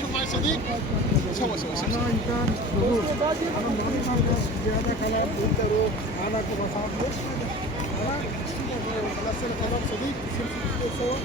شوف معي صديق سوا سوا سوا انا انسان ظهور انا ماني حاجه زياده كلام بنترو انا كما صاحب انا خلاص انا كلام صديق سوا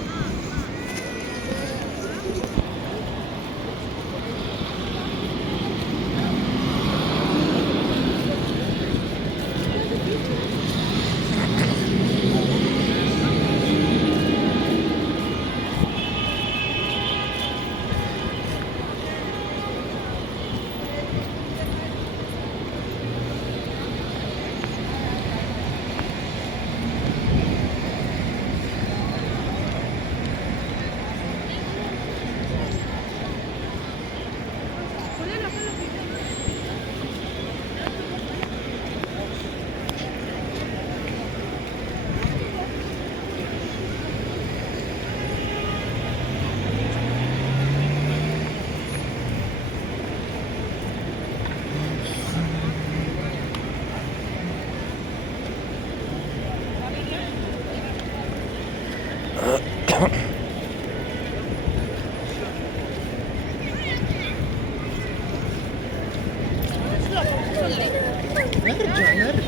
نرجع نرجع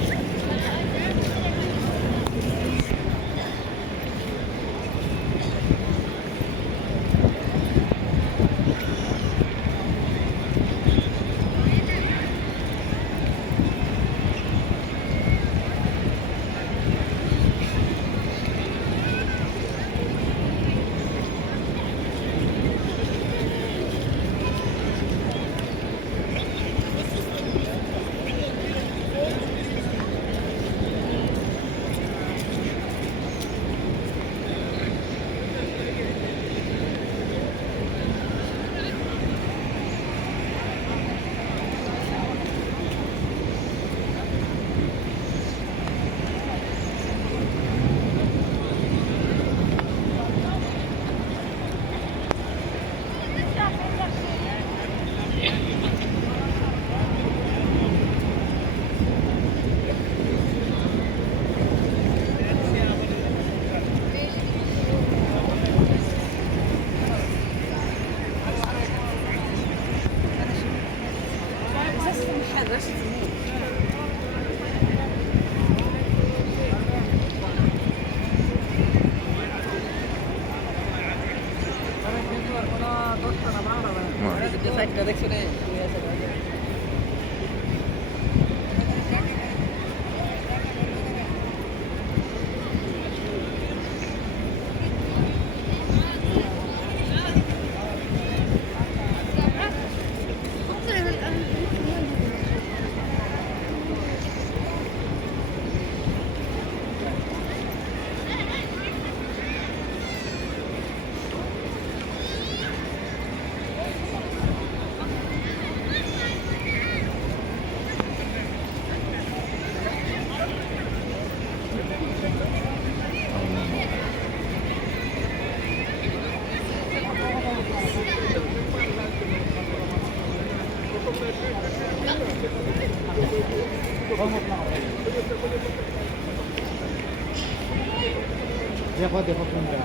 देखो punta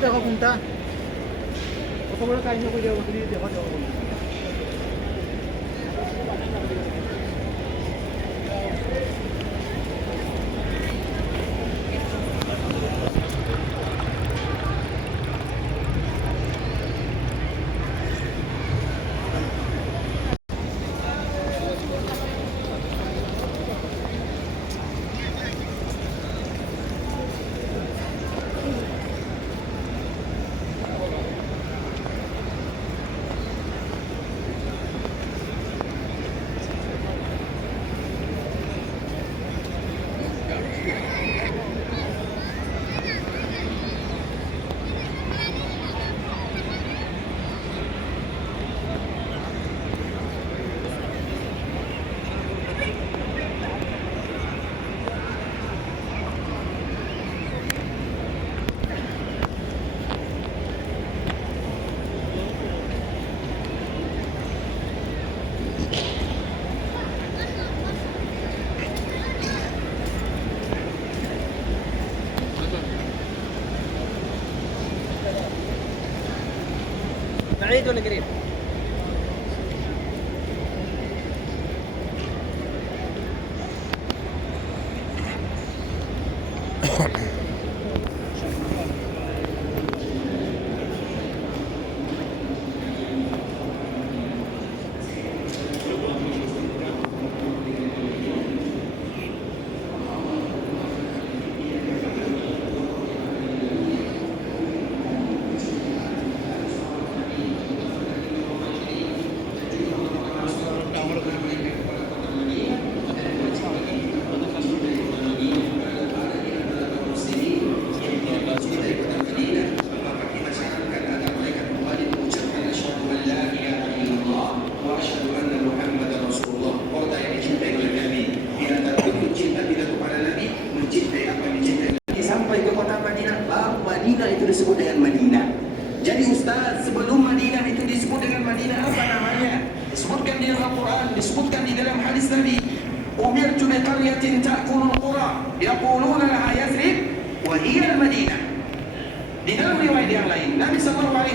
देखो punta kotoboro kaino ko jago tadi देखो punta itu negeri. Sampai ke kota Madinah, baru Madinah itu disebut dengan Madinah. Jadi Ustaz, sebelum Madinah itu disebut dengan Madinah, apa namanya? Disebutkan di dalam Al-Quran, disebutkan di dalam hadis Nabi. Umirtu bi qaryatin ta'kulul qura yaquluna laha Yathrib wa hiya al-Madinah. Di dalam riwayat yang lain, Nabi sallallahu alaihi